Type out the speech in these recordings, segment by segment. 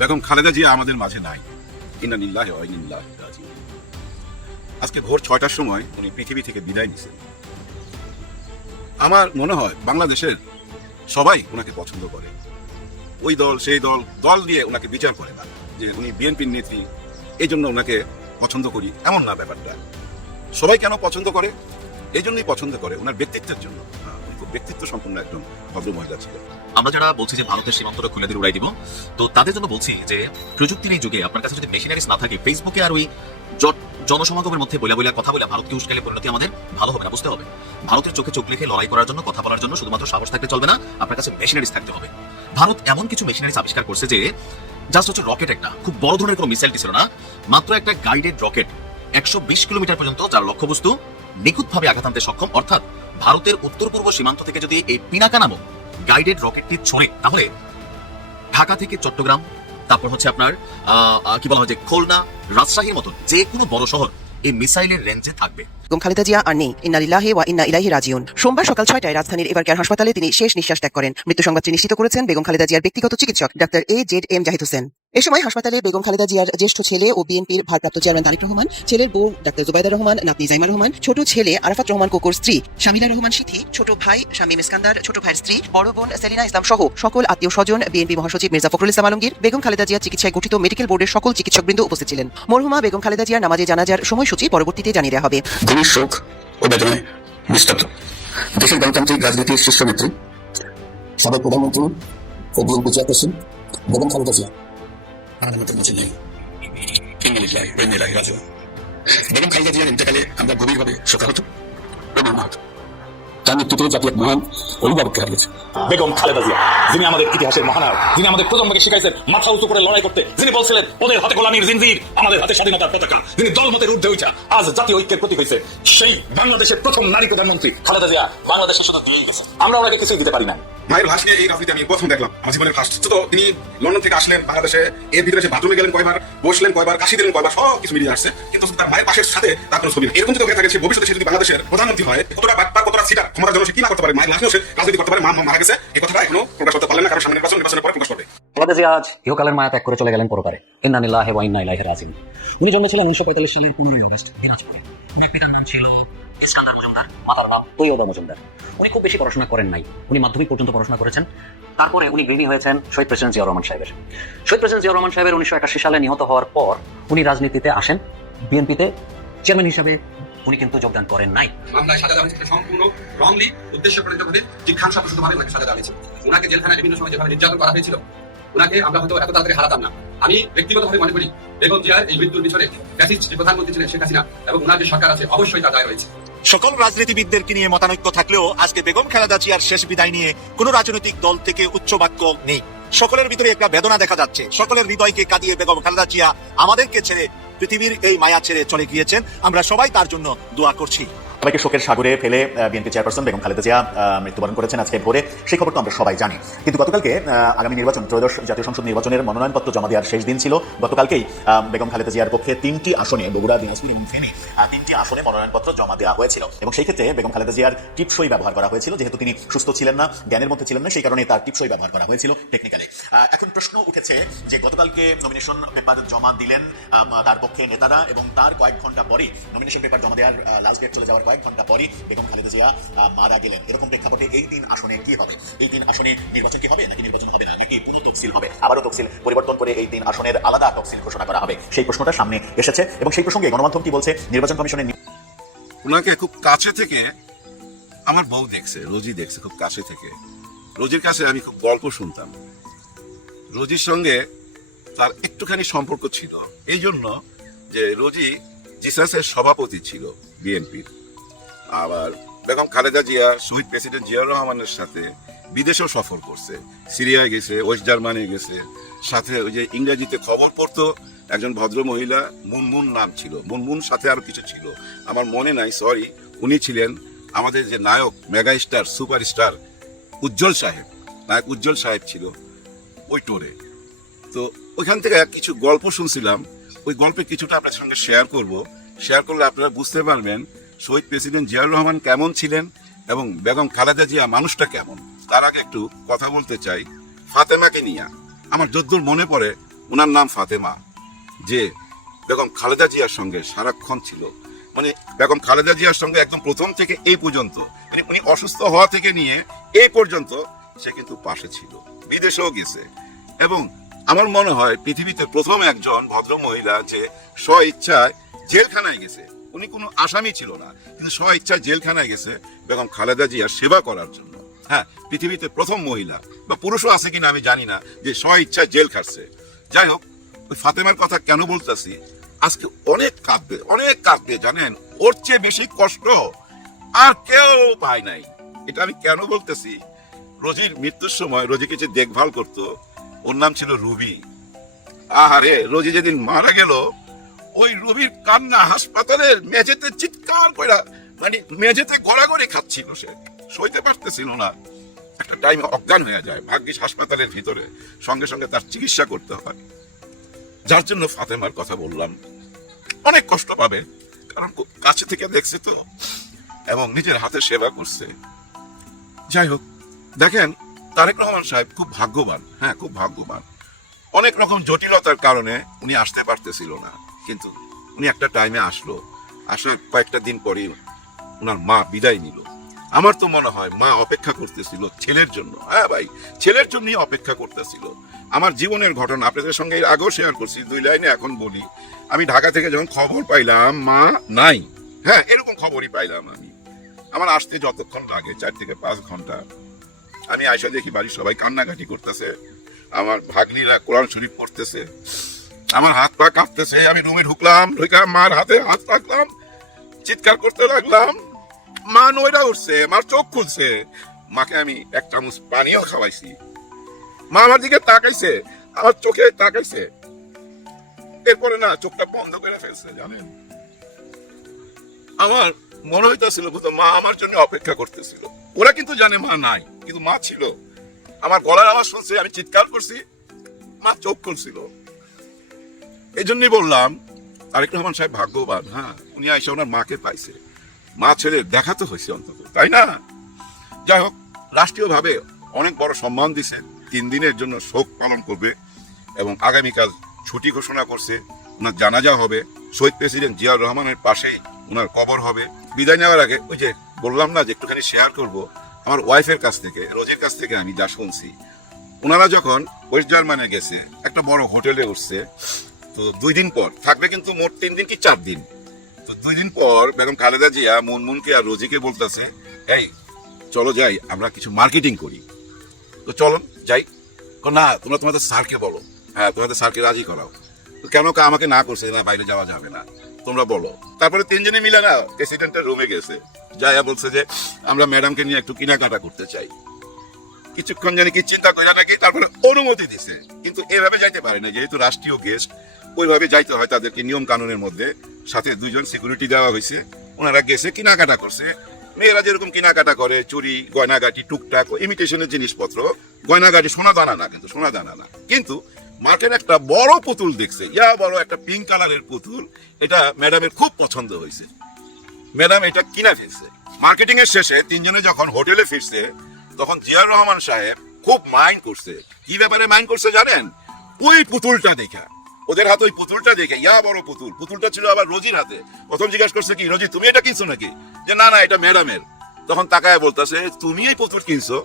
বেগম খালেদা জিয়া আমাদের মাঝে নাই। ইন্না লিল্লাহি ওয়া ইন্না ইলাইহি রাজিউন। আজকে ভোর 6টার সময় উনি পৃথিবী থেকে বিদায় নিছেন। আমার মনে হয় বাংলাদেশের সবাই ওনাকে পছন্দ করে। ওই দল সেই দল দল দিয়ে ওনাকে বিচার করে না যে উনি বিএনপির নেত্রী এই জন্য ওনাকে পছন্দ করি, এমন না ব্যাপারটা। সবাই কেন পছন্দ করে? এই জন্যই পছন্দ করে ওনার ব্যক্তিত্বের জন্য। উনি খুব ব্যক্তিত্ব সম্পন্ন একজন ভদ্র মহিলা ছিলেন। আমরা যারা বলছি যে ভারতের সীমান্তটা খুলে দিয়ে উড়াই দিব, তো তাদের জন্য বলছি যে প্রযুক্তির এই যুগে আপনার কাছে যদি মেশিনারিজ না থাকে, ফেসবুকে আর ওই জনসমাগমের মধ্যে বইলা কথা বলে ভারতকে উস্কাইলে পরিণতি আমাদের ভালো হবে না। বুঝতে হবে, ভারতের চোখে চোখ রেখে লড়াই করার জন্য, কথা বলার জন্য শুধুমাত্র সাহস থাকতে চলবে না, আপনার কাছে মেশিনারিজ থাকতে হবে। ভারত এমন কিছু মেশিনারিজ আবিষ্কার করছে যে জাস্ট হচ্ছে রকেট, একটা খুব বড় ধরনের কোনো মিসাইলটি ছিল না, মাত্র একটা গাইডেড রকেট 120 কিলোমিটার পর্যন্ত যার লক্ষ্যবস্তু নিখুঁতভাবে আঘাত আনতে সক্ষম। অর্থাৎ ভারতের উত্তর পূর্ব সীমান্ত থেকে যদি এই পিনাকা নামক গাইডেড রকেটটি ছড়ে, তাহলে ঢাকা থেকে চট্টগ্রাম, তারপর হচ্ছে আপনার কি বলা হয় যে খুলনা, রাজশাহীর মতন যে কোনো বড় শহর এই মিসাইলের রেঞ্জে থাকবে। বেগম খালেদা জিয়া আর নেই, ইন্না লিল্লাহি ওয়া ইন্না ইলাইহি রাজিউন। সোমবার সকাল 6টায় রাজধানীর এভারকেয়ার হাসপাতালে তিনি শেষ নিঃশ্বাস ত্যাগ করেন। মৃত্যু সংবাদটি নিশ্চিত করেছেন বেগম খালেদা জিয়ার ব্যক্তিগত চিকিৎসক ডাক্তার AZM জাহিদ হোসেন। এ সময় হাসপাতালে বেগম খালেদা জিয়ার জ্যেষ্ঠ ছেলে ও বিএনপির ভারপ্রাপ্ত চেয়ারম্যান তারিক রহমান, ছেলের বউ ডাক্তার জুবাইদা রহমান, নাতনি জাইমা রহমান, ছোট ছেলে আরাফাত রহমান কোকোর স্ত্রী শামিলা রহমান সিথি, ছোট ভাই শামীম ইস্কান্দার, ছোট ভাইয়ের স্ত্রী, বড় বোন সেলিনা ইসলাম সহ সকল আত্মীয় স্বজন, বিএনপি মহাসচিব মির্জা ফখরুল ইসলাম আলমগীর, বেগম খালেদা জিয়ার চিকিৎসায় গঠিত মেডিকেল বোর্ডের সকল চিকিৎসকবৃন্দ উপস্থিত ছিলেন। মরহুমা বেগম খালেদা জিয়ার নামাজে জানাজার সময়সূচি পরবর্তীতে জানিয়ে দেওয়া হবে। গভীর শোক ও বেদনায় নিস্তব্ধ দেশের গণতান্ত্রিক রাজনীতির শীর্ষ নেত্রী, সাবেক প্রধানমন্ত্রী ও বিএনপি চেয়ারপারসন বেগম খালেদা জিয়া আমাদের মধ্যে বেঁচে নেই। বেগম খালেদা জিয়ার ইন্তেকালে আমরা গভীরভাবে শোকাহত ও মর্মাহত। তার মৃত্যুতে জাতি এক মহান অভিভাবককে হারিয়েছে। বেগম খালেদা জিয়া, যিনি আমাদের ইতিহাসের মহানায়ক, যিনি আমাদের প্রজন্মকে শিখাইছেন মাথা উঁচু করে লড়াই করতে, যিনি বলছিলেন ওদের হাতে গোলামীর জিনজির, আমাদের হাতে স্বাধীনতার পতাকা, যিনি দলমতের ঊর্ধ্বে উঠা আজ জাতীয় ঐক্যের প্রতীক হয়েছে, সেই বাংলাদেশের প্রথম নারী প্রধানমন্ত্রী খালেদা জিয়া বাংলাদেশের শুধু দিয়েই গেছে। আমরা ওনাকে কিছুই দিতে পারি না। মায়ের লাশ নিয়ে এই রাজনীতি আমি প্রথম দেখলাম, আমার জীবনের ফার্স্ট। তো তিনি লন্ডন থেকে আসলেন বাংলাদেশে, এর ভিতরে সে বাথরুমে গেলেন কয়বার, বসলেন কয়বার, কাশি দিলেন কয়বার, সব কিছু মিলিয়ে আসছে, কিন্তু তার মায়ের পাশের সাথে তার কোনো ছবি নেই। এরকম যদি হয়ে থাকে, সে ভবিষ্যতে সে যদি বাংলাদেশের প্রধানমন্ত্রী হয়, কতটা বাটপার, কতটা সিটার, ক্ষমতার জন্য সে কি না করতে পারে, মায়ের লাশ নিয়েও সে রাজনীতি করতে পারে। মা মারা গেছে এই কথাটা এখনো প্রকাশ করতে পারলেন না, কারণ সামনে নির্বাচনের পরে প্রকাশ করবে। খালেদা জিয়া আজ ইহকালের মায়া ত্যাগ করে চলে গেলেন পরকালে। ইন্না লিল্লাহি ওয়া ইন্না ইলাইহি রাজিউন। উনি জন্মেছিলেন 1945 সালের 15 আগস্ট দিনাজপুরে। ওনার পিতার নাম ছিল ইস্কান্দার মজুমদার, মাতার নাম তৈয়বা মজুমদার। উনি খুব বেশি পড়াশোনা করেন নাই, উনি মাধ্যমিক পর্যন্ত পড়াশোনা করেছেন। তারপরে উনি গৃহী হয়েছেন শহীদ প্রেসিডেন্ট জিয়াউর রহমান সাহেবের। শহীদ প্রেসিডেন্ট জিয়াউর রহমান সাহেবের 1981 সালে নিহত হওয়ার পর উনি রাজনীতিতে আসেন। বিএনপিতে চেয়ারম্যান হিসাবে উনি কিন্তু যোগদান করেন নাই। মামলায় সাজা দেওয়া হয়েছে সম্পূর্ণ রংলি উদ্দেশ্য প্রণীতভাবে জিজ্ঞাসা প্রসূতভাবে ওনাকে সাজা দেওয়া হয়েছে। ওনাকে জেলখানায় বিভিন্ন সময় যেভাবে নির্যাতন করা হয়েছিল, ওনাকে আমরা হয়তো এত তাড়াতাড়ি হারাতাম না। আমি ব্যক্তিগতভাবে মনে করি বেগম জিয়ার এই মৃত্যুর পিছনে ফ্যাসিস্ট যে প্রধানমন্ত্রী ছিলেন শেখ হাসিনা এবং ওনার যে সরকার আছে, অবশ্যই তার দায় রয়েছে। সকল রাজনীতিবিদদেরকে নিয়ে মতানৈক্য থাকলেও আজকে বেগম খালেদা জিয়ার শেষ বিদায় নিয়ে কোনো রাজনৈতিক দল থেকে উচ্চবাক্য নেই। সকলের ভিতরে একটা বেদনা দেখা যাচ্ছে। সকলের হৃদয়কে কাঁদিয়ে বেগম খালেদা জিয়া আমাদেরকে ছেড়ে, পৃথিবীর এই মায়া ছেড়ে চলে গিয়েছেন। আমরা সবাই তার জন্য দোয়া করছি। সবাইকে শোকের সাগরে ফেলে বিএনপি চেয়ারপারসন বেগম খালেদা জিয়া মৃত্যুবরণ করেছেন আজকে ভোরে। সেই খবর তো আমরা সবাই জানি, কিন্তু গতকালকে আগামী নির্বাচন, ত্রয়োদশ জাতীয় সংসদ নির্বাচনের মনোনয়নপত্র জমা দেওয়ার শেষ দিন ছিল। গতকালকেই বেগম খালেদা জিয়ার পক্ষে 3টি আসনে, বগুড়া, দিনাজপুর এবং ফেনী, 3টি আসনে মনোনয়নপত্র জমা দেওয়া হয়েছিল এবং সেই ক্ষেত্রে বেগম খালেদা জিয়ার টিপসই ব্যবহার করা হয়েছিল। যেহেতু তিনি সুস্থ ছিলেন না, জ্ঞানের মধ্যে ছিলেন না, সেই কারণে তার টিপসই ব্যবহার করা হয়েছিল টেকনিক্যালি। এখন প্রশ্ন উঠেছে যে গতকালকে নমিনেশন পেপার জমা দিলেন তার পক্ষে নেতারা এবং তার কয়েক ঘন্টা পরই, নমিনেশন পেপার জমা দেওয়ার লাস্ট ডেট চলে যাওয়ার কয়েক ঘন্টা পরই বেগম খালেদা জিয়া মারা গেলেন। এরকম প্রেক্ষাপটে এই 3 আসনে কি হবে? এই 3 আসনে নির্বাচন কি হবে, নাকি নির্বাচন হবে না, নাকি পুরো তফসিল হবে, আবারও তফসিল পরিবর্তন করে এই 3 আসনের আলাদা তফসিল ঘোষণা করা হবে? সেই প্রশ্নটা সামনে এসেছে এবং সেই প্রসঙ্গে গণমাধ্যম কি বলছে? নির্বাচন কমিশনের ওনাকে খুব কাছে থেকে আমার বউ দেখছে, রোজি দেখছে খুব কাছে থেকে। রোজির কাছে আমি খুব গল্প শুনতাম। রোজির সঙ্গে তার একটুখানি সম্পর্ক ছিল, এই জন্য যে রোজি জিসাসের সভাপতি ছিল বিএনপির। আবার বেগম খালেদা জিয়া শহীদ প্রেসিডেন্ট জিয়াউর রহমানের সাথে বিদেশেও সফর করছে, সিরিয়ায় গেছে, ওয়েস্ট জার্মানি গেছে, সাথে ওই যে ইংরেজিতে খবর পড়তো একজন ভদ্র মহিলা, মুনমুন নাম ছিল, মুনমুন সাথে আরো কিছু ছিল, আমার মনে নাই, সরি। উনি ছিলেন আমাদের যে নায়ক, মেগা স্টার, সুপার স্টার উজ্জ্বল সাহেব, নায়ক উজ্জ্বল সাহেব ছিল ওই টোরে। তো ওইখান থেকে কিছু গল্প শুনছিলাম, ওই গল্পে কিছুটা আপনার সঙ্গে শেয়ার করব। শেয়ার করলে আপনারা বুঝতে পারবেন শহীদ প্রেসিডেন্ট জিয়াউর রহমান কেমন ছিলেন এবং বেগম খালেদা জিয়া মানুষটা কেমন। তার আগে একটু কথা বলতে চাই ফাতেমাকে নিয়ে। আমার যদ্দূর মনে পড়ে ওনার নাম ফাতেমা, যে বেগম খালেদা জিয়ার সঙ্গে সারাক্ষণ ছিল, মানে বেগম খালেদা জিয়ার সঙ্গে একদম প্রথম থেকে এই পর্যন্ত, মানে উনি অসুস্থ হওয়া থেকে নিয়ে এই পর্যন্ত সে কিন্তু পাশে ছিল, বিদেশেও গেছে। এবং আমার মনে হয় পৃথিবীতে প্রথম একজন ভদ্র মহিলা যে স্ব ইচ্ছায় জেলখানায় গেছে, উনি কোনো আসামি ছিল না, কিন্তু স্ব ইচ্ছায় জেলখানায় গেছে বেগম খালেদা জিয়ার সেবা করার জন্য। হ্যাঁ, পৃথিবীতে প্রথম মহিলা, বা পুরুষও আছে কিনা আমি জানি না, যে স্ব ইচ্ছায় জেল খাটছে। যাই হোক, ওই ফাতেমার কথা কেন বলতেছি, আজকে অনেক কাঁদবে জানেন, ওর চেয়ে বেশি কষ্ট আর কেউ পায় নাই। এটা আমি কেন বলতেছি, রোজির মৃত্যুর সময় রোজিকে যে দেখভাল করতো, ওর নাম ছিল রুবি। আহারে, রোজি যেদিন মারা গেল, ওই রুবির কান্না হাসপাতালের মেঝেতে চিৎকার করে, মানে মেঝেতে গড়াগড়ি খাচ্ছিল, সে সইতে পারতেছিল না। একটা টাইমে অজ্ঞান হয়ে যায়, ভাগ্যিস হাসপাতালের ভিতরে সঙ্গে সঙ্গে তার চিকিৎসা করতে হয়। যার জন্য ফাতেমার কথা বললাম, অনেক কষ্ট পাবে, কারণ খুব কাছে থেকে দেখছে তো, এবং নিজের হাতে সেবা করছে। যাই হোক, দেখেন তারেক রহমান সাহেব খুব ভাগ্যবান, হ্যাঁ খুব ভাগ্যবান। অনেক রকম জটিলতার কারণে উনি আসতে পারতেছিল না, কিন্তু উনি একটা টাইমে আসলো। আসার কয়েকটা দিন পরেই ওনার মা বিদায় নিল। আমার তো মনে হয় মা অপেক্ষা করতেছিল ছেলের জন্য। হ্যাঁ ভাই, ছেলের জন্যই অপেক্ষা করতেছিল। আমার জীবনের ঘটনা আপনাদের সঙ্গে এর আগেও শেয়ার করছি, 2 লাইনে এখন বলি। আমি ঢাকা থেকে যখন খবর পাইলাম মা নাই, হ্যাঁ এরকম খবরই পাইলাম আমি। আমার আসতে যতক্ষণ লাগে 4 থেকে 5 ঘন্টা। আমি আয়সা দেখি বাড়ির সবাই কান্নাকাটি করতেছে, আমার ভাগ্নিরা কোরআন শরীফ পড়তেছে, আমার হাত পা কাঁপতেছে। আমি রুমে ঢুকলাম, মার হাতে হাত রাখলাম, চিৎকার করতে লাগলাম। মা নইরা উঠছে, মার চোখ খুলছে। মাকে আমি 1 চামচ পানিও খাওয়াইছি। মা আমার দিকে তাকাইছে, আমার চোখে তাকাইছে, এরপরে না চোখটা বন্ধ করে ফেলছে। জানেন, আমার মনে হইতেছিল মা আমার জন্য অপেক্ষা করতেছিল। ওরা কিন্তু জানে মা নাই, কিন্তু মা ছিল। আমার গলার আওয়াজ শুনছে, আমি চিৎকার করছি, মা চোখ খুলছিল। এই জন্যই বললাম তারেক রহমান সাহেব ভাগ্যবান। হ্যাঁ, উনি আইসা ওনার মাকে পাইছে, মা ছেলে দেখাতে হয়েছে অন্তত, তাই না? যাই হোক, রাষ্ট্রীয়ভাবে অনেক বড় সম্মান দিছে, 3 দিনের জন্য শোক পালন করবে এবং আগামীকাল ছুটি ঘোষণা করছে। ওনার জানাজা হবে, শহীদ প্রেসিডেন্ট জিয়াউর রহমানের পাশেই ওনার কবর হবে। বিদায় নেওয়ার আগে ওই যে বললাম না যে একটুখানি শেয়ার করব, আমার ওয়াইফের কাছ থেকে, রোজির কাছ থেকে আমি যা শুনছি, ওনারা যখন ওয়েস্ট জার্মানে গেছে, একটা বড় হোটেলে উঠছে, তো 2 দিন পর থাকবে, কিন্তু মোট 3 দিন কি 4 দিন। তো 2 দিন পর বেগম খালেদা জিয়া মুনমুনকে আর রোজিকে বলতেছে, এই চলো যাই, আমরা কিছু মার্কেটিং করি, তো চলো যাই। না, তোমরা তোমাদের স্যারকে বলো, হ্যাঁ তোমাদের স্যারকে রাজি করাও। তো কেন আমাকে না করছে, না বাইরে যাওয়া যাবে না, তোমরা বলো। তারপরে 3 জনে মিলে না প্রেসিডেন্টের রুমে গেছে, যাইয়া বলছে যে আমরা ম্যাডামকে নিয়ে একটু কেনাকাটা করতে চাই। কিছুক্ষণ জানি কি চিন্তা করে নাকি তারপরে অনুমতি দিছে, কিন্তু এভাবে যাইতে পারে না, যেহেতু রাষ্ট্রীয় গেস্ট, ওইভাবে যাইতে হয় তাদেরকে নিয়ম কানুনের মধ্যে। সাথে 2 জন সিকিউরিটি দেওয়া হয়েছে, ওনারা গেছে, কেনাকাটা করছে। মেয়েরা যেরকম কেনাকাটা করে, চুরি গয়নাগাটি টুকটাক ইমিটেশনের জিনিসপত্র, গয়নাগাটি, সোনা দানা না, কিন্তু সোনা দানা না, কিন্তু মার্কেট একটা বড় পুতুল দেখছে, ইয়া বড় একটা পিঙ্ক কালারের পুতুল। এটা ম্যাডামের খুব পছন্দ হয়েছে, ম্যাডাম এটা কিনা ফেলছে। মার্কেটিং এর শেষে 3 জনে যখন হোটেলে ফিরছে, তখন জিয়াউর রহমান সাহেব খুব মাইন্ড করছে। কি ব্যাপারে মাইন্ড করছে জানেন? ওই পুতুলটা দেখা, ওদের হাতে ওই পুতুলটা দেখে, ইয়া বড় পুতুল, পুতুলটা ছিল আবার রোজির হাতে। প্রথম জিজ্ঞাসা করছে, কি রোজি তুমি এটা কিনছো নাকি? যে না না, এটা ম্যাডামের। তখন তাকায় বলতেছে, তুমি এই পুতুল কিনছো?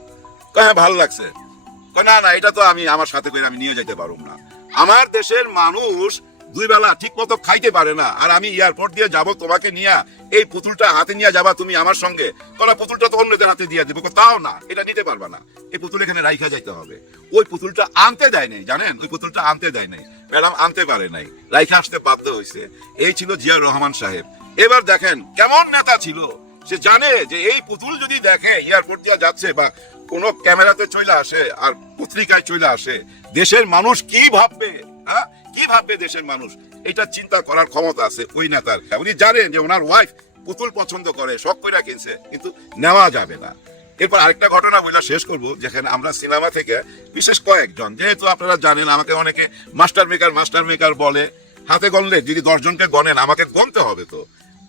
হ্যাঁ, ভালো লাগছে। না না, এটা তো আমি আমার সাথে করে আমি নিয়ে যেতে পারবো না। আমার দেশের মানুষ 2 বেলা ঠিক মতো খাইতে পারে না, আর আমি এয়ারপোর্ট দিয়ে যাব তোমাকে নিয়ে, এই পুতুলটা হাতে নিয়ে যাবা তুমি আমার সঙ্গে? তোরা পুতুলটা তো অন্যদের হাতে দিয়ে দেবো। তাও না, এটা নিতে পারবা না, এই পুতুল এখানে রাইখা যাইতে হবে। ওই পুতুলটা আনতে দেয় নাই, জানেন, ওই পুতুলটা আনতে দেয় নাই, ম্যাডাম আনতে পারে নাই, রাইখা আসতে বাধ্য হয়েছে। এই ছিল জিয়াউর রহমান সাহেব। এবার দেখেন কেমন নেতা ছিল, সে জানে যে এই পুতুল যদি দেখে এয়ারপোর্ট দিয়ে যাচ্ছে বা কোনো ক্যামেরাতে চলে আসে আর পত্রিকায় চলে আসে, দেশের মানুষ কি ভাববে? হ্যাঁ, কি ভাববে দেশের মানুষ? এটা চিন্তা করার ক্ষমতা আছে ওই নেতার। উনি জানেন যে ওনার ওয়াইফ পুতুল পছন্দ করে, শখ করে কিনছে, কিন্তু নেওয়া যাবে না। এরপর আরেকটা ঘটনা বলে শেষ করব, যেখানে আমরা সিনেমা থেকে বিশেষ কয়েকজন, যেহেতু আপনারা জানেন আমাকে অনেকে মাস্টার মেকার বলে, হাতে গণলে যদি 10 জনকে গণেন, আমাকে গণতে হবে। তো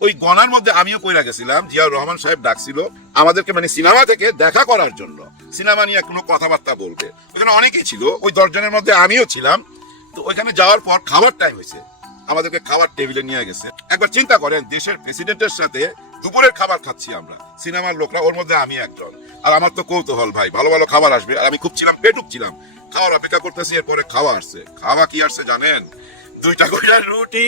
ওই গণার মধ্যে আমিও কইরা গেছিলাম। জিয়াউর রহমান সাহেব ডাকছিল আমাদেরকে, মানে সিনেমা থেকে দেখা করার জন্য, সিনেমা নিয়ে কোনো কথাবার্তা বলবে। ওখানে অনেকেই ছিল, ওই 10 জনের মধ্যে আমিও ছিলাম। তো ওইখানে যাওয়ার পর খাবার টাইম হয়েছে, আমাদেরকে খাবার টেবিলে নিয়ে গেছে। একবার চিন্তা করেন, দেশের প্রেসিডেন্টের সাথে দুপুরের খাবার খাচ্ছি আমরা, সিনেমার লোকরা, ওর মধ্যে আমি একজন। আর আমার তো কৌতূহল ভাই, ভালো ভালো খাবার আসবে, আর আমি খুব ছিলাম পেটুক ছিলাম, খাওয়ার অপেক্ষা করতেছি। এরপরে খাওয়া আসছে। খাওয়া কি আসছে জানেন? 2টা করে রুটি,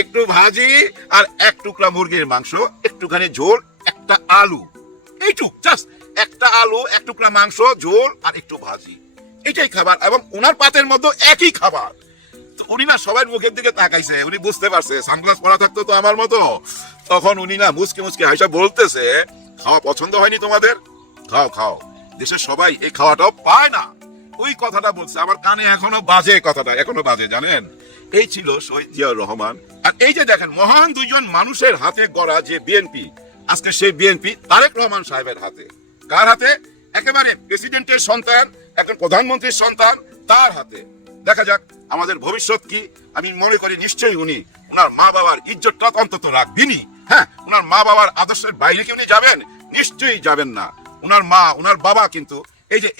একটু ভাজি, আর 1 টুকরা মুরগির মাংস, একটুখানি ঝোল, একটা আলু, এইটুক, জাস্ট একটা আলু, 1 টুকরা মাংস, ঝোল আর একটু ভাজি, এটাই খাবার। এবং ওনার পাতের মধ্যে একই খাবার। তো উনি না সবার মুখের দিকে তাকাইছে, উনি বুঝতে পারছে সানগ্লাস পরা থাকতো তো আমার মতো, তখন উনি না মুচকি মুচকি হাসা বলতেছে, খাওয়া পছন্দ হয়নি তোমাদের? খাও খাও, দেশের সবাই এই খাওয়াটাও পায় না। ওই কথাটা বলছে, আমার কানে এখনো বাজে, কথাটা এখনো বাজে, জানেন? এই ছিল শহীদ জিয়াউর রহমান। আর এই যে দেখেন, মহান দুইজন মানুষের হাতে গড়া যে বিএনপি, আজকে সেই বিএনপি তারেক রহমান সাহেবের হাতে। কার হাতে? একেবারে প্রেসিডেন্টের সন্তান, একজন প্রধানমন্ত্রীর সন্তান, তার হাতে। দেখা যাক আমাদের ভবিষ্যৎ কি। আমি মনে করি নিশ্চয়ই উনি ওনার মা বাবার ইজ্জতটা অন্তত রাখবেনই। হ্যাঁ, ওনার মা বাবার আদর্শের বাইরে কি উনি যাবেন? নিশ্চয়ই যাবেন না। ওনার মা, ওনার বাবা কিন্তু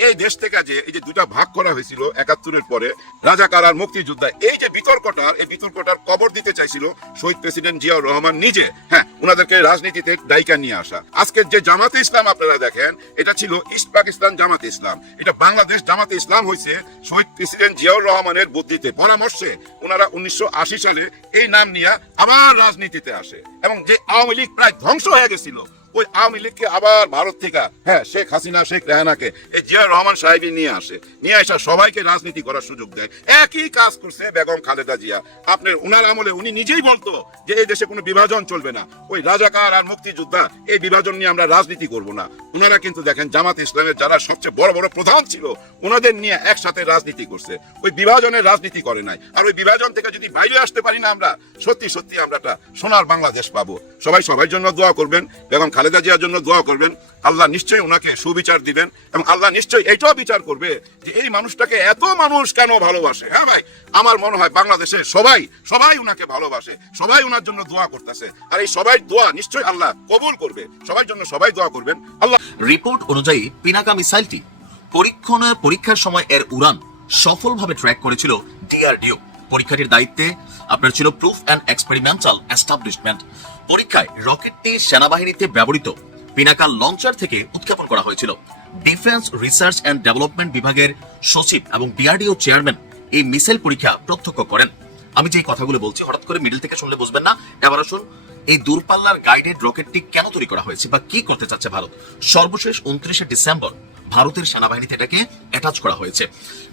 এই দেশ থেকে যে এই যে 2টা ভাগ করা হয়েছিল 71-এর পরে, রাজাকার আর মুক্তিযোদ্ধা, এই যে বিতর্কটার কবর দিতে চাইছিল শহীদ প্রেসিডেন্ট জিয়াউর রহমান নিজে। হ্যাঁ, ওনাদেরকে রাজনীতিতে ডাইকা নিয়ে আসা। আজকের যে জামাতে ইসলাম আপনারা দেখেন, এটা ছিল ইস্ট পাকিস্তান জামাতে ইসলাম, এটা বাংলাদেশ জামাতে ইসলাম হয়েছে শহীদ প্রেসিডেন্ট জিয়াউর রহমানের বুদ্ধিতে, পরামর্শে। ওনারা 1980 সালে এই নাম নিয়ে আবার রাজনীতিতে আসে, এবং যে আওয়ামী লীগ প্রায় ধ্বংস হয়ে গেছিল, ওই আওয়ামী লীগকে আবার ভারত থেকে, হ্যাঁ, শেখ হাসিনা, শেখ রেহানাকে এই জিয়াউর রহমান সাহেবই নিয়ে আসা, সবাইকে রাজনীতি করার সুযোগ দেয়। একই কাজ করছে বেগম খালেদা জিয়া। আপনার ওনার আমলে উনি নিজেই বলতো যে এই দেশে কোনো বিভাজন চলবে না, ওই রাজাকার আর মুক্তিযোদ্ধা, এই বিভাজন নিয়ে আমরা রাজনীতি করব না। ওনারা কিন্তু দেখেন জামাত ইসলামের যারা সবচেয়ে বড় বড় প্রধান ছিল, ওনাদের নিয়ে একসাথে রাজনীতি করছে, ওই বিভাজনের রাজনীতি করে নাই। আর ওই বিভাজন থেকে যদি বাইরে আসতে পারি না আমরা, সত্যি সত্যি আমরা একটা সোনার বাংলাদেশ পাবো। সবাই সবার জন্য দোয়া করবেন, বেগম খালেদা জিয়ার জন্য দোয়া করবেন। আল্লাহ নিশ্চয়ই ওনাকে সুবিচার দিবেন, এবং আল্লাহ নিশ্চয়ই এইটাও বিচার করবে যে এই মানুষটাকে এত মানুষ কেন ভালোবাসে। হ্যাঁ ভাই, আমার মনে হয় বাংলাদেশে সবাই ওনাকে ভালোবাসে, সবাই ওনার জন্য দোয়া করতেছে। আর এই সবাই দোয়া নিশ্চয়ই আল্লাহ কবুল করবে। সবার জন্য সবাই দোয়া করবেন। আল্লাহ। রিপোর্ট অনুযায়ী পিনাকা মিসাইলটি পরীক্ষার সময় এর উড়ান সফলভাবে ট্র্যাক করেছিল ডিআরডিও। পরীক্ষাটির দায়িত্বে আপনার ছিল প্রুফ অ্যান্ড এক্সপেরিমেন্টাল এস্টাবলিশমেন্ট। পরীক্ষায় রকেটটি সেনাবাহিনীতে ব্যবহৃত পিনাকা লঞ্চার থেকে উৎক্ষেপণ করা হয়েছিল। ডিফেন্স রিসার্চ অ্যান্ড ডেভেলপমেন্ট বিভাগের সচিব এবং ডিআরডিও চেয়ারম্যান এই মিসাইল পরীক্ষা প্রত্যক্ষ করেন। আমি যে কথাগুলো বলছি হঠাৎ করে মিডল থেকে শুনলে বুঝবেন না। এবার আসুন, এই দূরপাল্লার গাইডেড রকেটটি কেন তৈরি করা হয়েছে বা কি করতে চাচ্ছে ভারত? সর্বশেষ 29শে ডিসেম্বর ভারতের সেনাবাহিনীতে এটাকে অ্যাটাচ করা হয়েছে।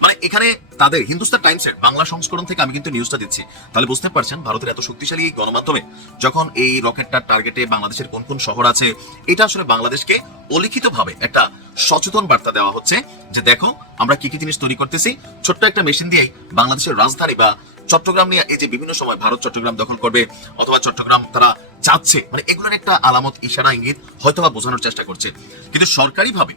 মানে এখানে তাদের হিন্দুস্তান টাইমসের বাংলা সংস্করণ থেকে আমি কিন্তু নিউজটা দিচ্ছি, তাহলে বুঝতে পারছেন ভারতের এত শক্তিশালী গণমাধ্যমে যখন এই রকেটটার টার্গেটে বাংলাদেশের কোন কোন শহর আছে, এটা আসলে বাংলাদেশকে অলিখিতভাবে একটা সচেতন বার্তা দেওয়া হচ্ছে যে দেখো আমরা কি কি জিনিস তৈরি করতেছি। ছোট্ট একটা মেশিন দিয়েই বাংলাদেশের রাজধানী বা চট্টগ্রাম নিয়ে এই যে বিভিন্ন সময় ভারত চট্টগ্রাম দখল করবে অথবা চট্টগ্রাম তারা যাচ্ছে, মানে এগুলোর একটা আলামত, ইশারা, ইঙ্গিত হয়তোবা বোঝানোর চেষ্টা করছে। কিন্তু সরকারিভাবে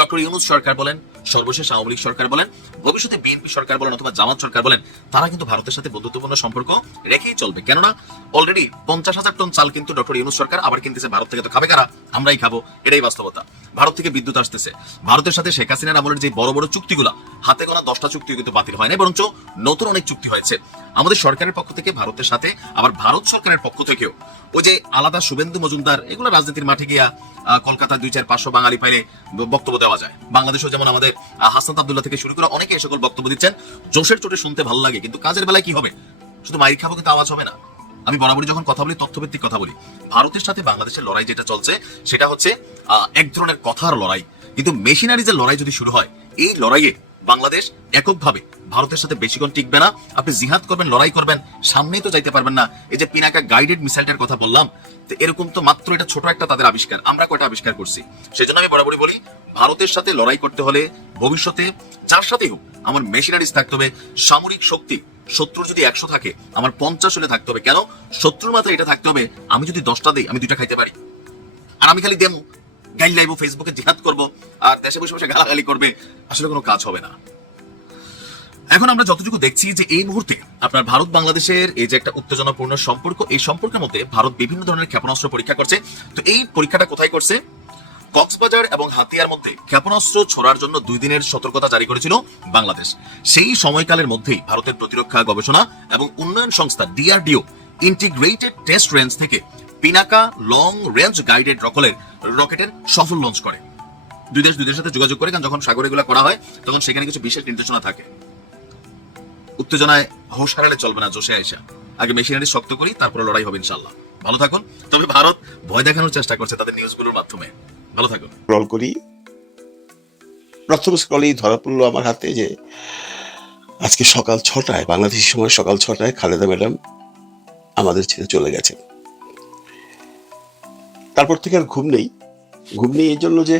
ডক্টর ইউনূস সরকার বলেন, সর্বশেষ আওয়ামী লীগ সরকার বলেন, ভবিষ্যতে বিএনপি সরকার বলেন অথবা জামাত সরকার বলেন, তারা কিন্তু ভারতের সাথে বন্ধুত্বপূর্ণ সম্পর্ক রেখেই চলবে। কেননা অলরেডি 50,000 টন চাল কিন্তু ডক্টর ইউনূস সরকার আবার কিনতেছে ভারত থেকে। তো খাবে কারা? আমরাই খাবো, এটাই বাস্তবতা। ভারত থেকে বিদ্যুৎ আসতেছে। ভারতের সাথে শেখ হাসিনার আমলের যে বড় বড় চুক্তিগুলা, হাতে গোনা 10টা চুক্তিও কিন্তু বাতিল হয় না, বরঞ্চ নতুন অনেক চুক্তি হয়েছে আমাদের সরকারের পক্ষ থেকে ভারতের সাথে। আবার ভারত সরকারের পক্ষ থেকেও ওই যে আলাদা শুভেন্দু মজুমদার, এগুলো রাজনীতির মাঠে গিয়া কলকাতা 2-4-500 বাঙালি পাইলে বক্তব্য দেওয়া যায়। বাংলাদেশেও যেমন আমাদের হাসান আব্দুল্লাহ থেকে শুরু করে অনেকে এই সকল বক্তব্য দিচ্ছেন, জোশের চোটে শুনতে ভালো লাগে, কিন্তু কাজের বেলায় কি হবে? শুধু মাইর খাবো কিন্তু আওয়াজ হবে না। আমি বরাবরই যখন কথা বলি তথ্যভিত্তিক কথা বলি। ভারতের সাথে বাংলাদেশের লড়াই যেটা চলছে সেটা হচ্ছে এক ধরনের কথার লড়াই, কিন্তু মেশিনারিজের লড়াই যদি শুরু হয়, এই লড়াইয়ে বাংলাদেশ এককভাবে ভারতের সাথে বেশিক্ষণ টিকবে না। আপনি জিহাদ করবেন, লড়াই করবেন, সামনেই তো যাইতে পারবেন না। এই যে পিনাকা গাইডেড মিসাইলটার কথা বললাম, তো এরকম তো মাত্র এটা ছোট একটা তাদের আবিষ্কার, আমরা কয়টা আবিষ্কার করছি। সেজন্য আমি বরাবরই বলি ভারতের সাথে লড়াই করতে হলে ভবিষ্যতে যার সাথেই হোক আমার মেশিনারিজ থাকতে হবে। সামরিক শক্তি শত্রুর যদি 100 থাকে আমার 50 হলে থাকতে হবে। কেন? শত্রুর মাথায় এটা থাকতে হবে আমি যদি 10টা দিই আমি 2টা খাইতে পারি। আর আমি খালি দেবো, গাইল লাইবো, ফেসবুকে জিহাদ করবো আর দেশে বসে বসে গালাগালি করবে, আসলে কোনো কাজ হবে না। এখন আমরা যতটুকু দেখছি যে এই মুহূর্তে আপনার ভারত বাংলাদেশের এই যে একটা উত্তেজনাপূর্ণ সম্পর্ক, এই সম্পর্কের মধ্যে ভারত বিভিন্ন ধরনের ক্ষেপণাস্ত্র পরীক্ষা করছে। তো এই পরীক্ষাটা কোথায় করছে? কক্সবাজার এবং হাতিয়ার মধ্যে ক্ষেপণাস্ত্র ছোড়ার জন্য 2 দিনের সতর্কতা জারি করেছিল বাংলাদেশ। সেই সময়কালের মধ্যেই ভারতের প্রতিরক্ষা গবেষণা এবং উন্নয়ন সংস্থা ডিআরডিও ইন্টিগ্রেটেড টেস্ট রেঞ্জ থেকে পিনাকা লং রেঞ্জ গাইডেড রকেটের সফল লঞ্চ করে। দুই দেশের সাথে যোগাযোগ করে, কারণ যখন সাগরে এগুলো করা হয় তখন সেখানে কিছু বিশেষ নির্দেশনা থাকে। উত্তেজনায় হোশ হারালে চলবে না, জোশে আইসা আগে মেশিনারি শক্ত করি, তারপরে লড়াই হবে ইনশাল্লাহ। ভালো থাকুন। তবে ভারত ভয় দেখানোর চেষ্টা করছে তাদের নিউজগুলোর মাধ্যমে। ভালো থাকুন। স্ক্রল করি, প্রথম স্ক্রলেই ধরা পড়লো আমার হাতে যে আজকে সকাল 6টায়, বাংলাদেশের সময় সকাল 6টায় খালেদা ম্যাডাম আমাদের ছেড়ে চলে গেছেন। তারপর থেকে আর ঘুম নেই এই জন্য যে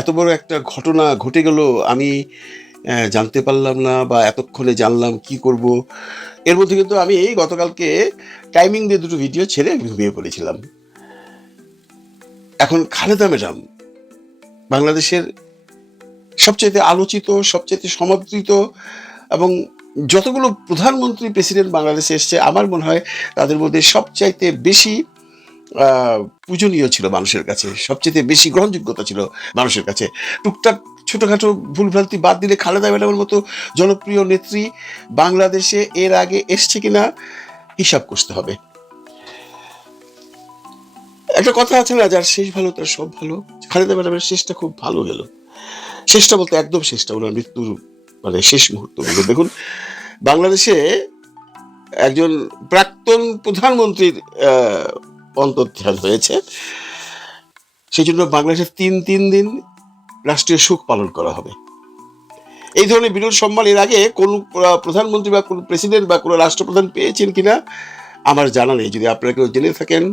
এত বড় একটা ঘটনা ঘটে গেল আমি জানতে পারলাম না, বা এতক্ষণে জানলাম কি করব। এর মধ্যে কিন্তু আমি গতকালকে টাইমিং দিয়ে 2টো ভিডিও ছেড়ে ঘুমিয়ে পড়েছিলাম। এখন খালেদা ম্যাডাম বাংলাদেশের সবচেয়ে আলোচিত, সবচেয়ে সমাদৃত এবং যতগুলো প্রধানমন্ত্রী প্রেসিডেন্ট বাংলাদেশে এসছে, আমার মনে হয় তাদের মধ্যে সবচাইতে বেশি পূজনীয় ছিল মানুষের কাছে, সবচেয়ে বেশি গ্রহণযোগ্যতা ছিল মানুষের কাছে। টুকটাক ছোটখাটো ভুলভ্রান্তি বাদ দিলে খালেদা ম্যাডামের মতো জনপ্রিয় নেত্রী বাংলাদেশে এর আগে এসছে কিনা হিসাব করতে হবে। একটা কথা আছে না, যার শেষ ভালো তার সব ভালো। খালেদা ম্যাডামের শেষটা খুব ভালো গেল। শেষটা বলতে একদম শেষটা, ওনার মৃত্যুর শেষ মুহূর্ত হলো। দেখুন, বাংলাদেশে একজন প্রাক্তন প্রধানমন্ত্রীর অন্তর্ধান হয়েছে, সেই জন্য বাংলাদেশের 3 দিন রাষ্ট্রীয় শোক পালন করা হবে। এই ধরনের বিরল সম্মান এর আগে কোন প্রধানমন্ত্রী বা কোন প্রেসিডেন্ট বা কোন রাষ্ট্রপ্রধান পেয়েছেন কিনা আমার জানা নেই। যদি আপনারা কেউ জেনে থাকেন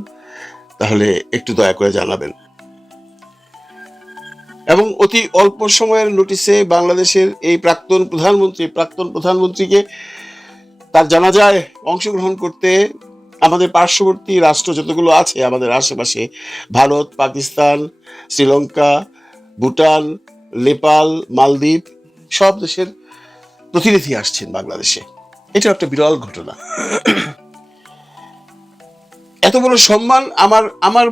তাহলে একটু দয়া করে জানাবেন। এবং অতি অল্প সময়ের নোটিসে বাংলাদেশের এই প্রাক্তন প্রধানমন্ত্রীকে তার জানাজায় অংশগ্রহণ করতে আমাদের পার্শ্ববর্তী রাষ্ট্র যতগুলো আছে আমাদের আশেপাশে, ভারত, পাকিস্তান, শ্রীলঙ্কা, ভুটান, নেপাল, মালদ্বীপ, সব দেশের প্রতিনিধি আসছেন বাংলাদেশে। এটা একটা বিরল ঘটনা। এত বড় সম্মান আমার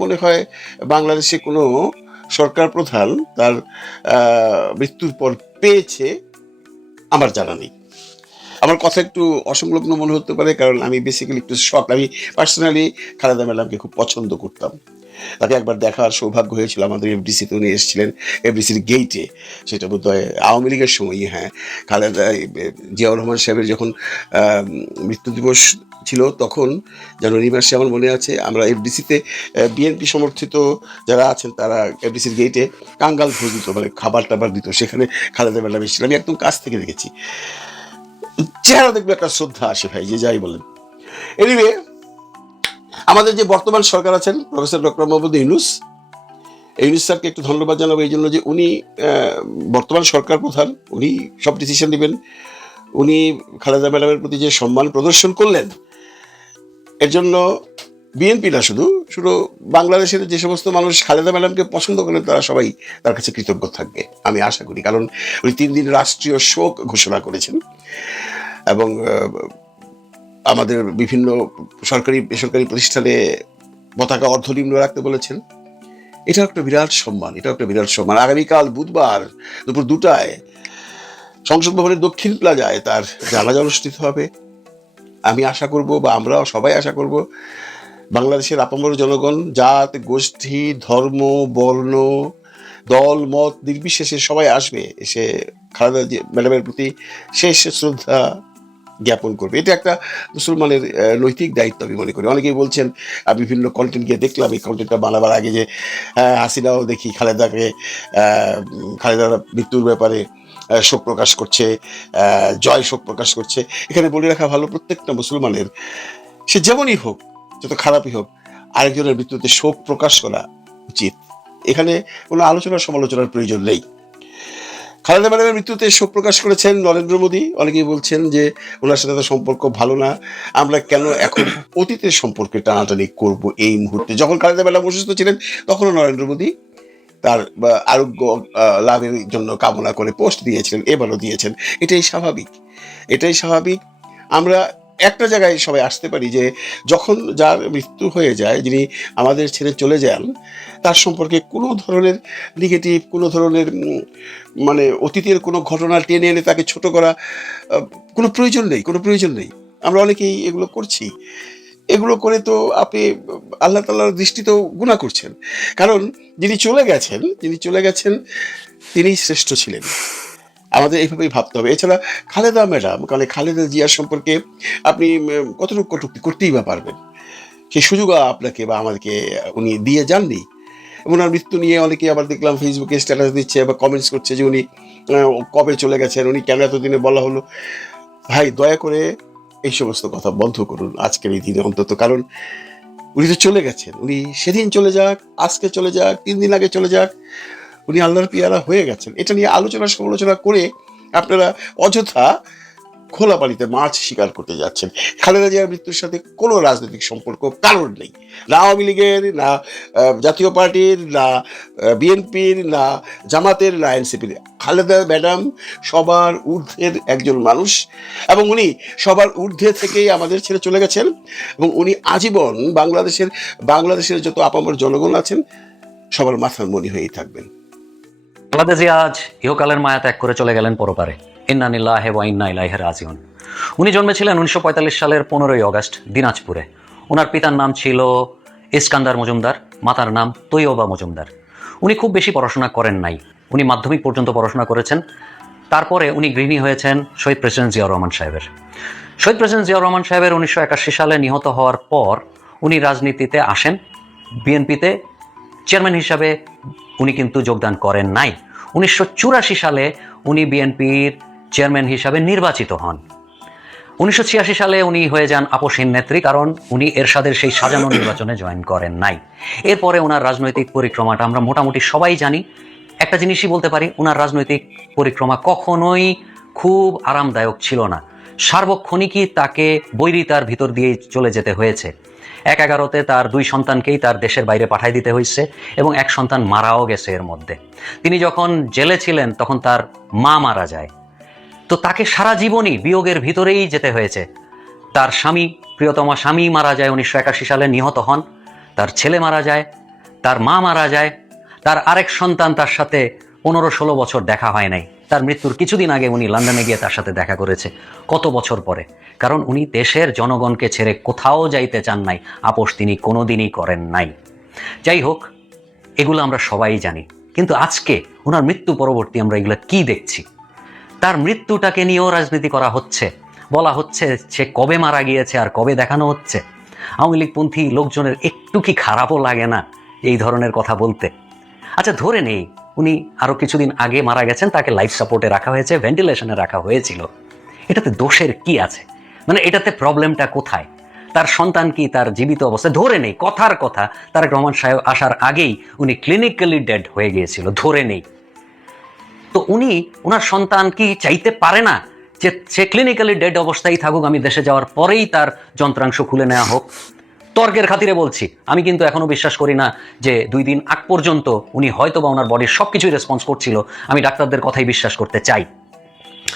মনে হয় বাংলাদেশে কোনো সরকার প্রধান তার মৃত্যুর পর পেয়েছে আমার জানা নেই। আমার কথা একটু অসংলগ্ন মনে হতে পারে, কারণ আমি বেসিক্যালি একটু শখ। আমি পার্সোনালি খালেদা ম্যাডামকে খুব পছন্দ করতাম। তাকে একবার দেখার সৌভাগ্য হয়েছিল, আমাদের এফডিসিতে উনি এসেছিলেন, এফডিসির গেইটে। সেটা বোধ হয় আওয়ামী লীগের সময়ই। হ্যাঁ, খালেদা জিয়াউর রহমান সাহেবের যখন মৃত্যু দিবস ছিল তখন জানুয়ারি মাসে আমার মনে আছে, আমরা এফডিসিতে বিএনপি সমর্থিত যারা আছেন তারা এফডিসির গেইটে কাঙ্গাল ভোজ দিত, মানে খাবার টাবার দিত। সেখানে খালেদা ম্যাডাম এসেছিল, আমি একদম কাছ থেকে দেখেছি। চেহারা দেখবে একটা শ্রদ্ধা আসে ভাই, যে যাই বলেন। এনিওয়ে, আমাদের যে বর্তমান সরকার আছেন প্রফেসর ডক্টর মোহাম্মদ ইউনূস স্যারকে একটু ধন্যবাদ জানাবো এই জন্য যে উনি বর্তমান সরকার প্রধান, উনি সব ডিসিশন নেবেন। উনি খালেদা ম্যাডামের প্রতি যে সম্মান প্রদর্শন করলেন, এর জন্য বিএনপি না, শুধু বাংলাদেশের যে সমস্ত মানুষ খালেদা ম্যাডামকে পছন্দ করেন তারা সবাই তার কাছে কৃতজ্ঞ থাকবে আমি আশা করি। কারণ উনি 3 দিন রাষ্ট্রীয় শোক ঘোষণা করেছেন এবং আমাদের বিভিন্ন সরকারি বেসরকারি প্রতিষ্ঠানে পতাকা অর্ধনিম্ন রাখতে বলেছেন। এটা একটা বিরাট সম্মান। আগামীকাল বুধবার দুপুর 2টায় সংসদ ভবনের দক্ষিণ প্লাজায় তার জানাজা অনুষ্ঠিত হবে। আমি আশা করব, বা আমরা সবাই আশা করব, বাংলাদেশের আপামর জনগণ, জাত, গোষ্ঠী, ধর্ম, বর্ণ, দল, মত নির্বিশেষে সবাই আসবে, এসে খালেদা ম্যাডামের প্রতি শেষ শ্রদ্ধা জ্ঞাপন করবে। এটা একটা মুসলমানের নৈতিক দায়িত্ব আমি মনে করি। অনেকেই বলছেন, বিভিন্ন কন্টেন্ট গিয়ে দেখলাম এই কন্টেন্টটা বানাবার আগে, যে হাসিনাও দেখি খালেদার মৃত্যুর ব্যাপারে শোক প্রকাশ করছে, জয় শোক প্রকাশ করছে। এখানে বলে রাখা ভালো, প্রত্যেকটা মুসলমানের, সে যেমনই হোক, যত খারাপই হোক, আরেকজনের মৃত্যুতে শোক প্রকাশ করা উচিত। এখানে কোনো সমালোচনার প্রয়োজন নেই। খালেদা ম্যাডামের মৃত্যুতে শোক প্রকাশ করেছেন নরেন্দ্র মোদী। অনেকেই বলছেন যে ওনার সাথে তো সম্পর্ক ভালো না, আমরা কেন এখন অতীতের সম্পর্কে টানাটানি করব এই মুহূর্তে। যখন খালেদা ম্যাডাম অসুস্থ ছিলেন তখনও নরেন্দ্র মোদী তার আরোগ্য লাভের জন্য কামনা করে পোস্ট দিয়েছিলেন, এবারও দিয়েছেন। এটাই স্বাভাবিক। আমরা একটা জায়গায় সবাই আসতে পারি যে যখন যার মৃত্যু হয়ে যায়, যিনি আমাদের ছেড়ে চলে যান, তার সম্পর্কে কোনো ধরনের নেগেটিভ, কোনো ধরনের মানে অতীতের কোনো ঘটনা টেনে এনে তাকে ছোট করা কোনো প্রয়োজন নেই। আমরা অনেকেই এগুলো করছি। এগুলো করে তো আপনি আল্লাহ তাআলার দৃষ্টিতেও গুনাহ করছেন। কারণ যিনি চলে গেছেন তিনি শ্রেষ্ঠ ছিলেন। আমাদের এইভাবেই ভাবতে হবে। এছাড়া খালেদা ম্যাডাম, কারণ খালেদা জিয়ার সম্পর্কে আপনি কতটুকু কটূক্তি করতেই বা পারবেন? সেই সুযোগ আপনাকে বা আমাদেরকে উনি দিয়ে যাননি। ওনার মৃত্যু নিয়ে অনেকে আবার দেখলাম ফেসবুকে স্ট্যাটাস দিচ্ছে বা কমেন্টস করছে যে উনি কবে চলে গেছেন, উনি কেন এতদিনে বলা হলো। ভাই, দয়া করে এই সমস্ত কথা বন্ধ করুন আজকের এই দিনে অন্তত। কারণ উনি তো চলে গেছেন, উনি সেদিন চলে যাক, আজকে চলে যাক, 3 দিন আগে চলে যাক, উনি আল্লাহর পিয়ারা হয়ে গেছেন। এটা নিয়ে সমালোচনা করে আপনারা অযথা খোলা পানিতে মাছ শিকার করতে যাচ্ছেন। খালেদা জিয়ার মৃত্যুর সাথে কোনো রাজনৈতিক সম্পর্ক কারোর নেই, না আওয়ামী লীগের, না জাতীয় পার্টির, না বিএনপির, না জামাতের, না এনসিপির। খালেদা ম্যাডাম সবার ঊর্ধ্বের একজন মানুষ এবং উনি সবার ঊর্ধ্বে থেকেই আমাদের ছেড়ে চলে গেছেন এবং উনি আজীবন বাংলাদেশের যত আপামর জনগণ আছেন সবার মাথার মণি হয়েই থাকবেন। খালেদা জিয়া আজ ইহকালের মায়া ত্যাগ করে চলে গেলেন পরপারে। ইন্না লিল্লাহি ওয়া ইন্না ইলাইহি রাজিউন। উনি জন্মেছিলেন 1945 সালের 15ই অগস্ট দিনাজপুরে। ওনার পিতার নাম ছিল ইস্কান্দার মজুমদার, মাতার নাম তৈয়বা মজুমদার। উনি খুব বেশি পড়াশোনা করেন নাই, উনি মাধ্যমিক পর্যন্ত পড়াশোনা করেছেন। তারপরে উনি গৃহিণী হয়েছেন শহীদ প্রেসিডেন্ট জিয়াউর রহমান সাহেবের। শহীদ প্রেসিডেন্ট জিয়াউর রহমান সাহেবের 1981 সালে নিহত হওয়ার পর উনি রাজনীতিতে আসেন। বিএনপিতে চেয়ারম্যান হিসাবে উনি কিন্তু যোগদান করেন নাই। 1984 সালে উনি বিএনপির চেয়ারম্যান হিসাবে নির্বাচিত হন। 1986 সালে উনি হয়ে যান আপসহীন নেত্রী, কারণ উনি এরশাদের সেই সাজানো নির্বাচনে জয়েন করেন নাই। এরপরে ওনার রাজনৈতিক পরিক্রমাটা আমরা মোটামুটি সবাই জানি। একটা জিনিসই বলতে পারি, ওনার রাজনৈতিক পরিক্রমা কখনোই খুব আরামদায়ক ছিল না। সার্বক্ষণিকই তাকে বৈরিতার ভিতর দিয়েই চলে যেতে হয়েছে। 2011-তে তার 2 সন্তানকেই তার দেশের বাইরে পাঠাই দিতে হয়েছে এবং 1 সন্তান মারাও গেছে এর মধ্যে। তিনি যখন জেলে ছিলেন তখন তার মা মারা যায়। তো তাকে সারা জীবনই বিয়োগের ভিতরেই যেতে হয়েছে। তার প্রিয়তমা স্বামী মারা যায় 1981 সালে, নিহত হন। তার ছেলে মারা যায়, তার মা মারা যায়, তার আরেক সন্তান তার সাথে 15-16 বছর দেখা হয় নাই। তার মৃত্যুর কিছুদিন আগে উনি লন্ডনে গিয়ে তার সাথে দেখা করেছে, কত বছর পরে। কারণ উনি দেশের জনগণকে ছেড়ে কোথাও যাইতে চান নাই, আপোষ তিনি কোনোদিনই করেন নাই। যাই হোক, এগুলো আমরা সবাই জানি। কিন্তু আজকে ওনার মৃত্যু পরবর্তী আমরা এগুলো কি দেখছি? তার মৃত্যুটাকে নিয়েও রাজনীতি করা হচ্ছে, বলা হচ্ছে সে কবে মারা গিয়েছে আর কবে দেখানো হচ্ছে। আওয়ামী লীগপন্থী লোকজনের একটু কি খারাপও লাগে না এই ধরনের কথা বলতে? আচ্ছা, ধরে নেই উনি আরো কিছুদিন আগে মারা গেছেন, তাকে লাইফ সাপোর্টে রাখা হয়েছে, ভেন্টিলেশনে রাখা হয়েছিল। এটাতে দোষের কি আছে? মানে এটাতে প্রবলেমটা কোথায়? তার সন্তান কি তার জীবিত অবস্থায়, ধরে নেই কথার কথা তারেক রহমান সাহেব আসার আগেই উনি ক্লিনিক্যালি ডেড হয়ে গিয়েছিল, ধরে নেই, তো উনি ওনার সন্তান কি চাইতে পারে না যে সে ক্লিনিক্যালি ডেড অবস্থায় থাকুক, আমি দেশে যাওয়ার পরেই তার যন্ত্রাংশ খুলে নেওয়া হোক? তর্কের খাতিরে বলছি, আমি কিন্তু এখনো বিশ্বাস করি না যে 2 দিন আগ পর্যন্ত উনি হয়তো বা ওনার বডির সবকিছুই রেসপন্স করছিল। আমি ডাক্তারদের কথাই বিশ্বাস করতে চাই।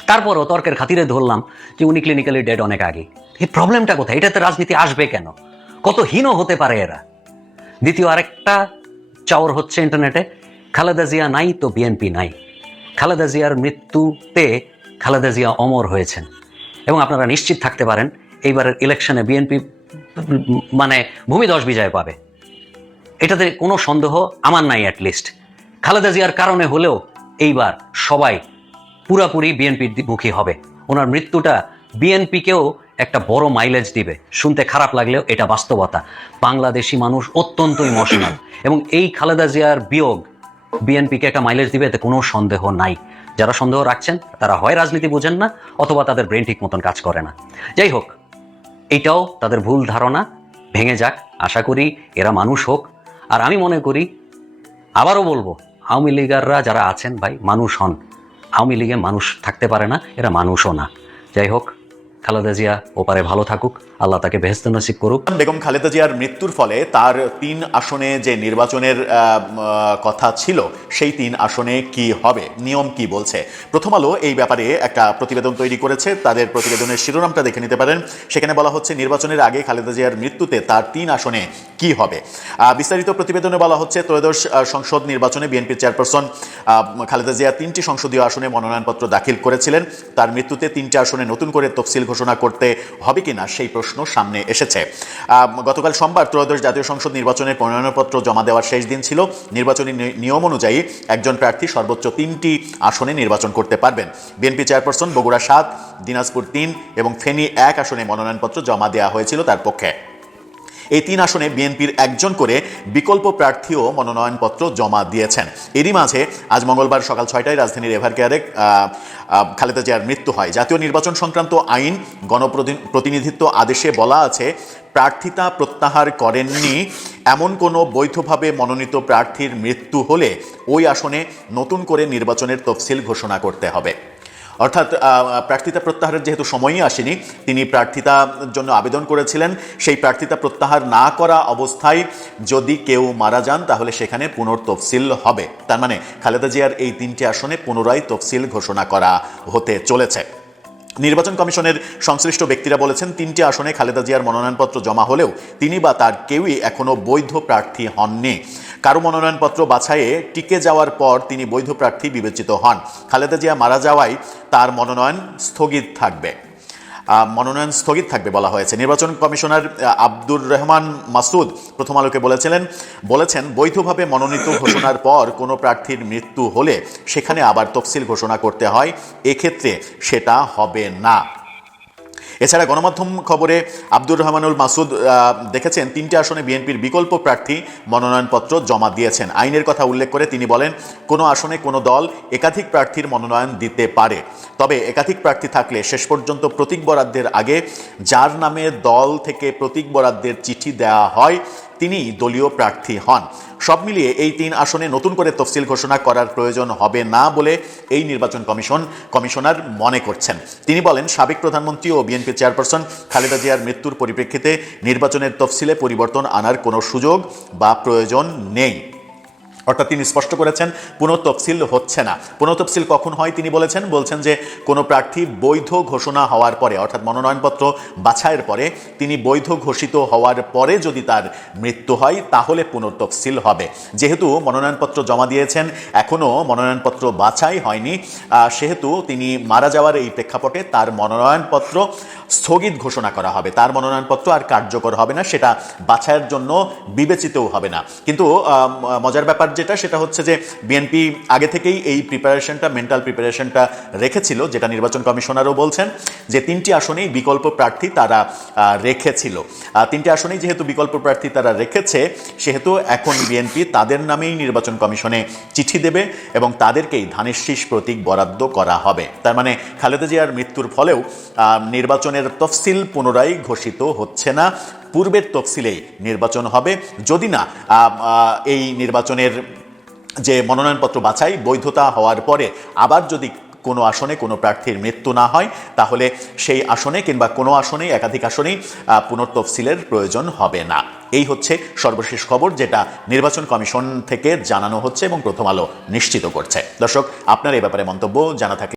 তারপরও তর্কের খাতিরে ধরলাম যে উনি ক্লিনিক্যালি ডেড অনেক আগে। এই প্রবলেমটা কোথায়? এটাতে রাজনীতি আসবে কেন? কত হীন হতে পারে এরা? দ্বিতীয় আরেকটা চাওর হচ্ছে ইন্টারনেটে, খালেদা জিয়া নাই তো বিএনপি নাই। খালেদা জিয়ার মৃত্যুতে খালেদা জিয়া অমর হয়েছেন এবং আপনারা নিশ্চিত থাকতে পারেন এইবারের ইলেকশনে বিএনপি মানে ভূমিধস বিজয় পাবে, এটাতে কোনো সন্দেহ আমার নাই। অ্যাটলিস্ট খালেদা জিয়ার কারণে হলেও এইবার সবাই পুরাপুরি বিএনপির মুখী হবে। ওনার মৃত্যুটা বিএনপিকেও একটা বড় মাইলেজ দিবে। শুনতে খারাপ লাগলেও এটা বাস্তবতা। বাংলাদেশি মানুষ অত্যন্ত ইমোশনাল এবং এই খালেদা জিয়ার বিয়োগ বিএনপিকে একটা মাইলেজ দিবে, এতে কোনো সন্দেহ নাই। যারা সন্দেহ রাখছেন তারা হয় রাজনীতি বোঝেন না অথবা তাদের ব্রেন ঠিক মতন কাজ করে না। যাই হোক, এটাও তাদের ভুল ধারণা, ভেঙে যাক। আশা করি এরা মানুষ হোক। আর আমি মনে করি, আবারও বলবো, আওয়ামী লীগাররা যারা আছেন ভাই, মানুষ হন। আওয়ামী লীগে মানুষ থাকতে পারে না, এরা মানুষও না। যাই হোক, খালেদা জিয়া ওপারে ভালো থাকুক। আল্লাহ তাকে বেহেশত নসিব করুক। বেগম খালেদা জিয়ার মৃত্যুর ফলে তার 3 আসনে যে নির্বাচনের কথা ছিল সেই 3 আসনে কি হবে, নিয়ম কি বলছে। প্রথম আলো এই ব্যাপারে একটা প্রতিবেদন তৈরি করেছে, তাদের প্রতিবেদনের শিরোনামটা দেখে নিতে পারেন। সেখানে বলা হচ্ছে নির্বাচনের আগে খালেদা জিয়ার মৃত্যুতে তার 3 আসনে কি হবে। বিস্তারিত প্রতিবেদনে বলা হচ্ছে ত্রয়োদশ সংসদ নির্বাচনে বিএনপির চেয়ারপারসন খালেদা জিয়া 3টি সংসদীয় আসনে মনোনয়নপত্র দাখিল করেছিলেন। তার মৃত্যুতে 3টি আসনে নতুন করে তফসিল ঘোষণা করতে হবে কিনা সেই প্রশ্ন সামনে এসেছে। গতকাল সোমবার ত্রয়োদশ জাতীয় সংসদ নির্বাচনের মনোনয়নপত্র জমা দেওয়ার শেষ দিন ছিল। নির্বাচনী নিয়ম অনুযায়ী একজন প্রার্থী সর্বোচ্চ 3টি আসনে নির্বাচন করতে পারবেন। বিএনপি চেয়ারপারসন বগুড়া 7, দিনাজপুর 3 এবং ফেনী 1 আসনে মনোনয়নপত্র জমা দেওয়া হয়েছিল তার পক্ষে। এই 3 আসনে বিএনপির একজন করে বিকল্প প্রার্থীও মনোনয়নপত্র জমা দিয়েছেন। এরই মাঝে আজ মঙ্গলবার সকাল 6টায় রাজধানীর এভারকেয়ারে খালেদা জিয়ার মৃত্যু হয়। জাতীয় নির্বাচন সংক্রান্ত আইন গণপ্রতিনিধিত্ব আদেশে বলা আছে, প্রার্থিতা প্রত্যাহার করেননি এমন কোনো বৈধভাবে মনোনীত প্রার্থীর মৃত্যু হলে ওই আসনে নতুন করে নির্বাচনের তফসিল ঘোষণা করতে হবে। অর্থাৎ প্রার্থিতা প্রত্যাহারের যেহেতু সময়ই আসেনি, তিনি প্রার্থিতার জন্য আবেদন করেছিলেন, সেই প্রার্থিতা প্রত্যাহার না করা অবস্থায় যদি কেউ মারা যান তাহলে সেখানে পুনর্তফসিল হবে। তার মানে খালেদা জিয়ার এই 3টি আসনে পুনরায় তফসিল ঘোষণা করা হতে চলেছে। নির্বাচন কমিশনের সংশ্লিষ্ট ব্যক্তিরা বলেছেন 3টি আসনে খালেদা জিয়ার মনোনয়নপত্র জমা হলেও তিনি বা তার কেউই এখনও বৈধ প্রার্থী হননি। কারো মনোনয়নপত্র বাছাইয়ে টিকে যাওয়ার পর তিনি বৈধ প্রার্থী বিবেচিত হন। খালেদা জিয়া মারা যাওয়ায় তার মনোনয়ন স্থগিত থাকবে বলা হয়েছে। নির্বাচন কমিশনার আব্দুর রহমান মাসুদ প্রথম আলোকে বলেছেন বৈধভাবে মনোনীত ঘোষণার পর কোনো প্রার্থীর মৃত্যু হলে সেখানে আবার তফসিল ঘোষণা করতে হয়, এক্ষেত্রে সেটা হবে না। এছাড়া গণমাধ্যম খবরে আব্দুর রহমানুল মাসুদ দেখেছেন 3টি আসনে বিএনপির বিকল্প প্রার্থী মনোনয়নপত্র জমা দিয়েছেন। আইনের কথা উল্লেখ করে তিনি বলেন, কোনো আসনে কোনো দল একাধিক প্রার্থীর মনোনয়ন দিতে পারে, তবে একাধিক প্রার্থী থাকলে শেষ পর্যন্ত প্রতীক বরাদ্দের আগে যার নামে দল থেকে প্রতীক বরাদ্দের চিঠি দেওয়া হয় তিনি দলীয় প্রার্থী হন। সব মিলিয়ে এই 3 আসনে নতুন করে তফসিল ঘোষণা করার প্রয়োজন হবে না বলে এই নির্বাচন কমিশনার মনে করছেন। তিনি বলেন, সাবেক প্রধানমন্ত্রী ও বিএনপি চেয়ারপারসন খালেদা জিয়ার মৃত্যুর পরিপ্রেক্ষিতে নির্বাচনের তফসিলে পরিবর্তন আনার কোনো সুযোগ বা প্রয়োজন নেই। অর্থাৎ তিনি স্পষ্ট করেছেন পুনঃতফসিল হচ্ছে না। পুনঃতফসিল কখন হয় তিনি বলছেন যে কোনো প্রার্থী বৈধ ঘোষণা হওয়ার পরে, অর্থাৎ মনোনয়নপত্র বাছাইয়ের পরে তিনি বৈধ ঘোষিত হওয়ার পরে যদি তার মৃত্যু হয় তাহলে পুনঃতফসিল হবে। যেহেতু মনোনয়নপত্র জমা দিয়েছেন, এখনও মনোনয়নপত্র বাছাই হয়নি, সেহেতু তিনি মারা যাওয়ার এই প্রেক্ষাপটে তার মনোনয়নপত্র স্থগিত ঘোষণা করা হবে। তার মনোনয়নপত্র আর কার্যকর হবে না, সেটা বাছাইয়ের জন্য বিবেচিতও হবে না। কিন্তু মজার ব্যাপার সেটা হচ্ছে যে বিএনপি আগে থেকেই এই মেন্টাল প্রিপারেশনটা রেখেছিল, যেটা নির্বাচন কমিশনারও বলছেন যে 3টি আসনেই বিকল্প প্রার্থী তারা রেখেছিল। 3টি আসনেই যেহেতু বিকল্প প্রার্থী তারা রেখেছে, সেহেতু এখন বিএনপি তাদের নামেই নির্বাচন কমিশনে চিঠি দেবে এবং তাদেরকেই ধানের শীষ প্রতীক বরাদ্দ করা হবে। তার মানে খালেদা জিয়ার মৃত্যুর ফলেও নির্বাচনের তফসিল পুনরায় ঘোষিত হচ্ছে না, পূর্বের তফসিলেই নির্বাচন হবে। যদি না এই নির্বাচনের যে মনোনয়নপত্র বাছাই বৈধতা হওয়ার পরে আবার যদি কোনো আসনে কোনো প্রার্থীর মৃত্যু না হয় তাহলে সেই আসনে কিংবা কোনো আসনেই একাধিক আসনেই পুনর্তফসিলের প্রয়োজন হবে না। এই হচ্ছে সর্বশেষ খবর, যেটা নির্বাচন কমিশন থেকে জানানো হচ্ছে এবং প্রথম আলো নিশ্চিত করছে। দর্শক, আপনার এই ব্যাপারে মন্তব্য জানা থাকলে